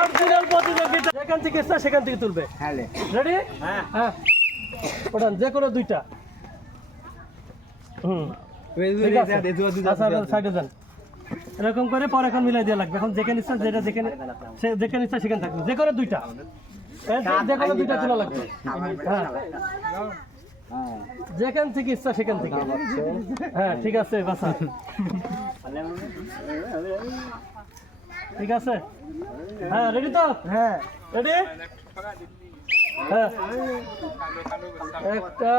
Original প্রতিযোগিতা যেখান থেকে ইচ্ছা সেখান থেকে তুলবে। রেডি? হ্যাঁ ওঠান যে কোনো দুইটা। সাইডে যান এরকম করে পরে এখন মিলাই দেওয়া লাগবে। এখন যেখানে ইচ্ছা যেটা যেখানে ইচ্ছা সেখানে থাকবে যে কোনো দুইটা যে কোনো দুইটা তোলা লাগবে। হ্যাঁ যেখান থেকে ইচ্ছা সেখান থেকে। হ্যাঁ ঠিক আছে বাসা ঠিক আছে। হ্যাঁ রেডি তো? হ্যাঁ রেডি? হ্যাঁ একটা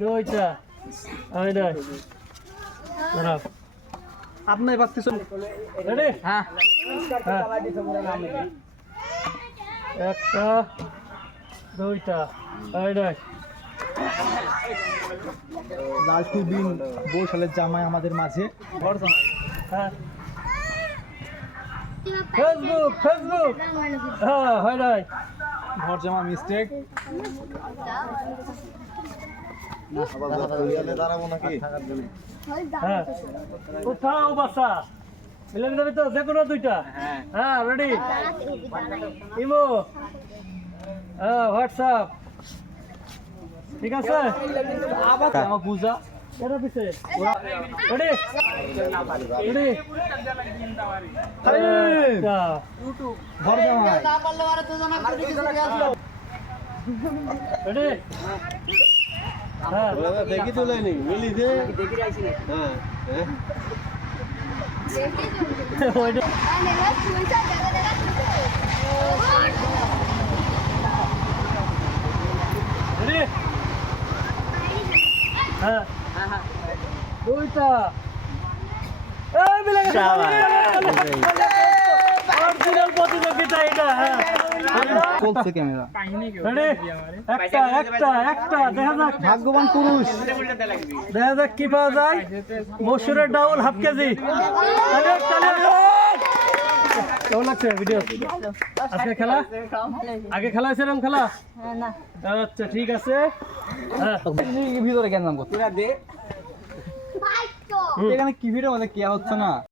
দুইটা আপনার বাড়তে রেডি? হ্যাঁ একটা দুইটা লালটুবিন বৈশালের জামাই আমাদের মাঝে। হ্যাঁ ফেসবুক হ্যাঁ হয় নাই ঘর জামা মিস্টেক। হ্যাঁ কোথাও বাসা মিলে যাবে তো যে কোনো দুইটা। হ্যাঁ রেডি? ইমো হ্যাঁ হোয়াটসঅ্যাপ ঠিক আছে। আবার আমার পূজা এটা পিছে রেডি রেডি ঘর জামাই রেডি? হ্যাঁ দেখি তো লাইনি মিলিছে। হ্যাঁ রেডি? হ্যাঁ দুইটা মিলে গেছে। অরিজিনাল প্রতিযোগিতা এটা। হ্যাঁ চলছে ক্যামেরা। রেডি? একটা একটা একটা দেখা যাক ভাগ্যবান পুরুষ। দেখা যাক কি পাওয়া যায়। মসুরের ডাউল হাফ কেজি। কেমন লাগছে ভিডিও? আজকে খেলা আগে খেলা হয়েছে এরকম খেলা? আচ্ছা ঠিক আছে। হ্যাঁ ভিতরে কেন করতে এখানে কি ভিডিও মানে কি হচ্ছে না।